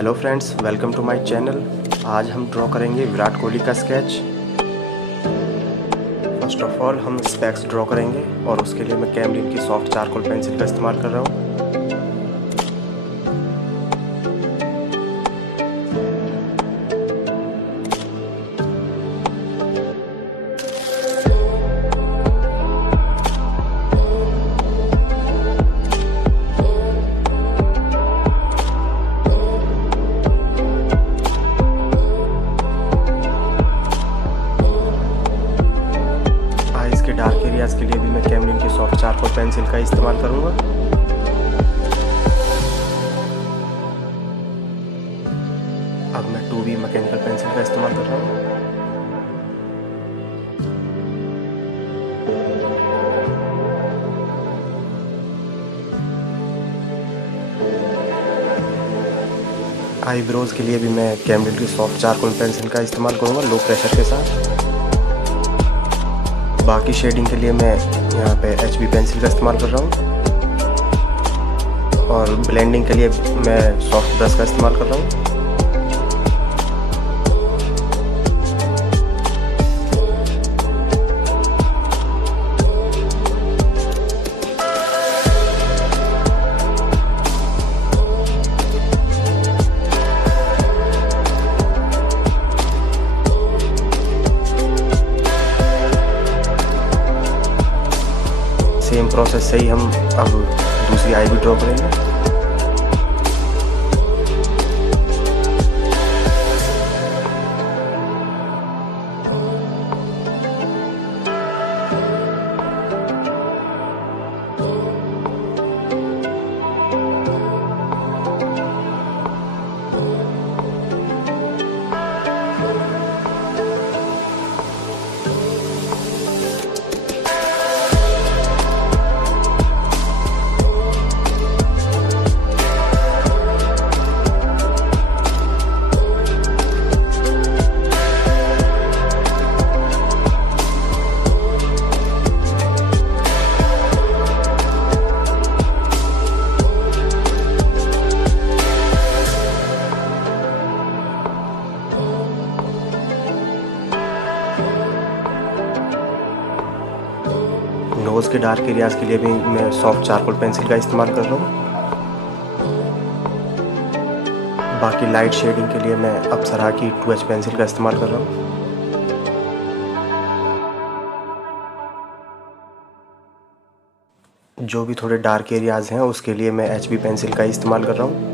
Hello friends, welcome to my channel. आज हम draw करेंगे विराट कोहली का स्केच। फर्स्ट ऑफ ऑल हम स्पेक्स ड्रॉ करेंगे और उसके लिए मैं कैमलिन की सॉफ्ट चारकोल पेंसिल का इस्तेमाल कर रहा हूँ। डार्क एरियाज के लिए भी मैं कैमलिन की सॉफ्ट चारकोल पेंसिल का इस्तेमाल करूंगा। अब मैं 2B मैकेनिकल पेंसिल का इस्तेमाल कर रहा हूँ। आईब्रोज के लिए भी मैं कैमलिन की सॉफ्ट चारकोल पेंसिल का इस्तेमाल करूंगा लो प्रेशर के साथ। बाकी शेडिंग के लिए मैं यहाँ पे HB पेंसिल का इस्तेमाल कर रहा हूँ और ब्लेंडिंग के लिए मैं सॉफ्ट ब्रश का इस्तेमाल कर रहा हूँ। सेम प्रोसेस से ही हम अब दूसरी आई भी ड्रॉ करेंगे। नोज के डार्क एरियाज के लिए भी मैं सॉफ्ट चारकोल पेंसिल का इस्तेमाल कर रहा हूँ। बाकी लाइट शेडिंग के लिए मैं अप्सरा की 2H पेंसिल का इस्तेमाल कर रहा हूँ। जो भी थोड़े डार्क एरियाज हैं उसके लिए मैं HB पेंसिल का इस्तेमाल कर रहा हूँ।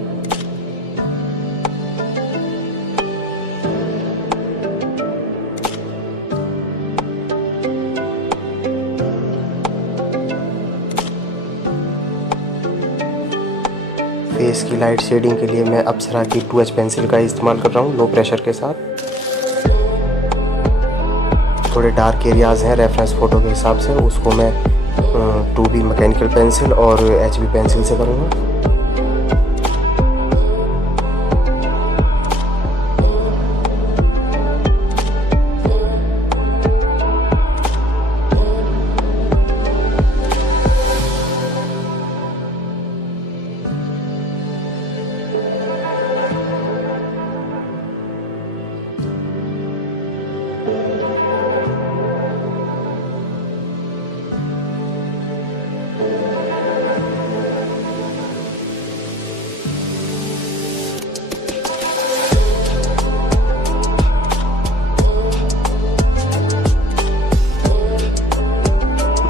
फेस की लाइट शेडिंग के लिए मैं अप्सरा की 2H पेंसिल का इस्तेमाल कर रहा हूँ लो प्रेशर के साथ। थोड़े डार्क एरियाज हैं रेफरेंस फ़ोटो के हिसाब से, उसको मैं 2B मैकेनिकल पेंसिल और HB पेंसिल से करूँगा।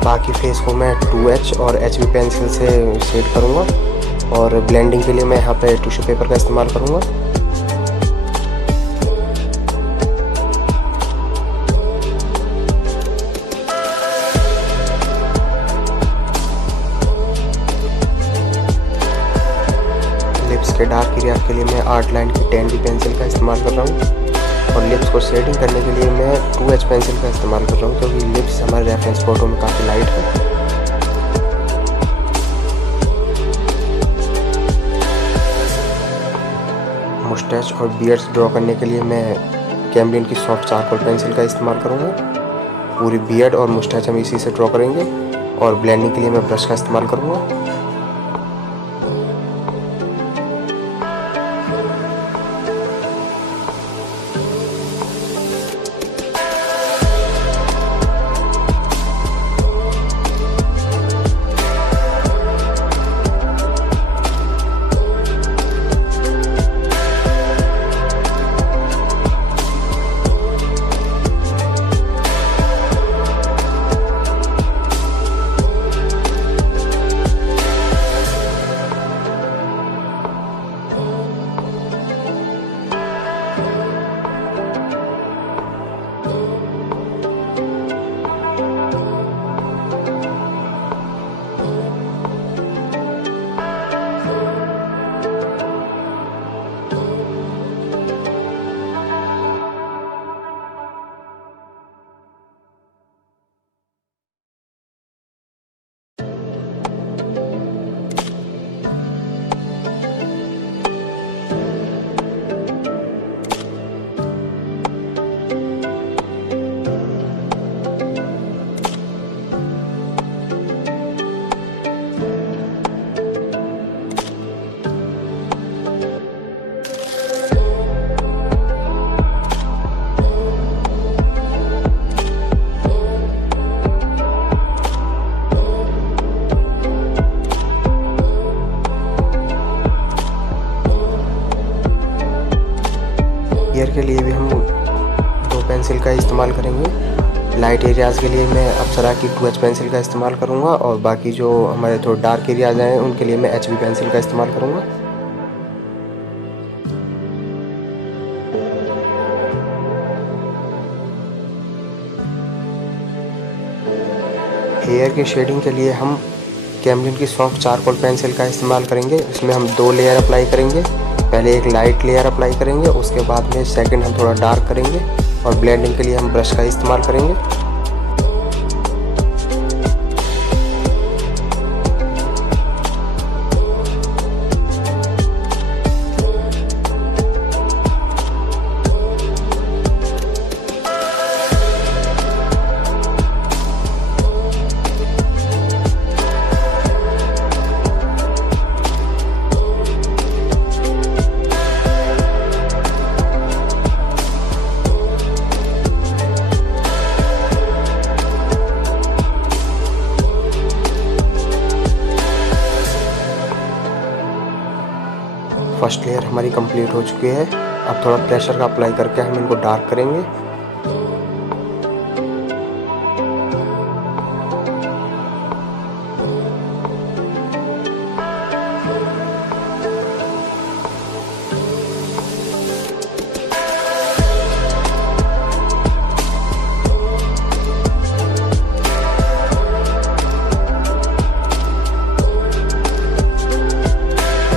बाकी फेस को मैं 2H और HB पेंसिल से शेड करूँगा और ब्लेंडिंग के लिए मैं यहाँ पे टिश्यू पेपर का इस्तेमाल करूँगा। लिप्स के डार्क एरिया के लिए मैं आर्ट लाइन की 10B पेंसिल का इस्तेमाल कर रहा हूँ और लिप्स को शेडिंग करने के लिए मैं 2H पेंसिल का इस्तेमाल कर रहा हूँ क्योंकि लिप्स हमारे रेफरेंस फोटो में काफ़ी लाइट है। मुस्टैच और बियर्ड्स ड्रॉ करने के लिए मैं कैमलिन की सॉफ्ट चारकोल पेंसिल का इस्तेमाल करूँगा। पूरी बियर्ड और मुस्टैच हम इसी से ड्रॉ करेंगे और ब्लेंडिंग के लिए मैं ब्रश का इस्तेमाल करूँगा। इस्तेमाल करेंगे। लाइट एरियाज़ के लिए मैं अप्सरा की 2H पेंसिल का इस्तेमाल करूँगा और बाकी जो हमारे थोड़े डार्क एरियाज़ हैं उनके लिए मैं HB पेंसिल का इस्तेमाल करूँगा। हेयर की शेडिंग के लिए हम कैमलिन की सॉफ्ट चारकोल पेंसिल का इस्तेमाल करेंगे। इसमें हम 2 लेयर अप्लाई करेंगे। पहले एक लाइट लेयर अप्लाई करेंगे, उसके बाद में सेकंड हम थोड़ा डार्क करेंगे और ब्लेंडिंग के लिए हम ब्रश का इस्तेमाल करेंगे। फर्स्ट लेयर हमारी कंप्लीट हो चुकी है। अब थोड़ा प्रेशर का अप्लाई करके हम इनको डार्क करेंगे।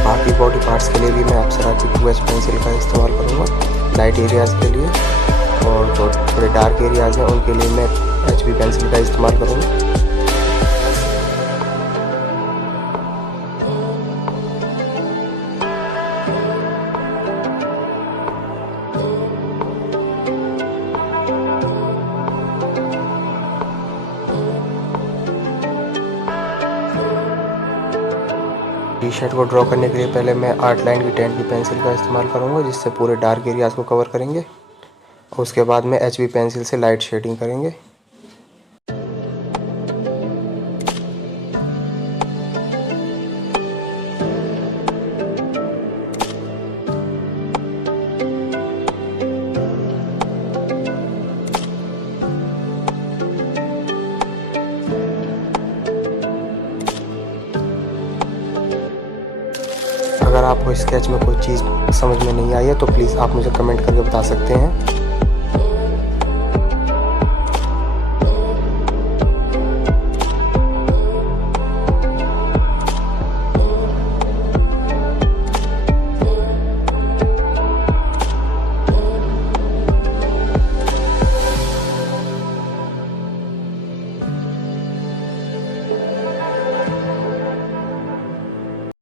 बाकी बॉडी पार्ट्स के लिए भी मैं अप्सरा की 2H पेंसिल का इस्तेमाल करूँगा लाइट एरियाज़ के लिए, और जो थोड़े डार्क एरियाज़ हैं उनके लिए मैं HB पेंसिल का इस्तेमाल करूँगा। टी शर्ट को ड्रॉ करने के लिए पहले मैं आर्ट लाइन की 10B पेंसिल का इस्तेमाल करूँगा, जिससे पूरे डार्क एरियाज़ को कवर करेंगे। उसके बाद में HB पेंसिल से लाइट शेडिंग करेंगे। अगर आपको स्केच में कोई चीज़ समझ में नहीं आई है तो प्लीज़ आप मुझे कमेंट करके बता सकते हैं।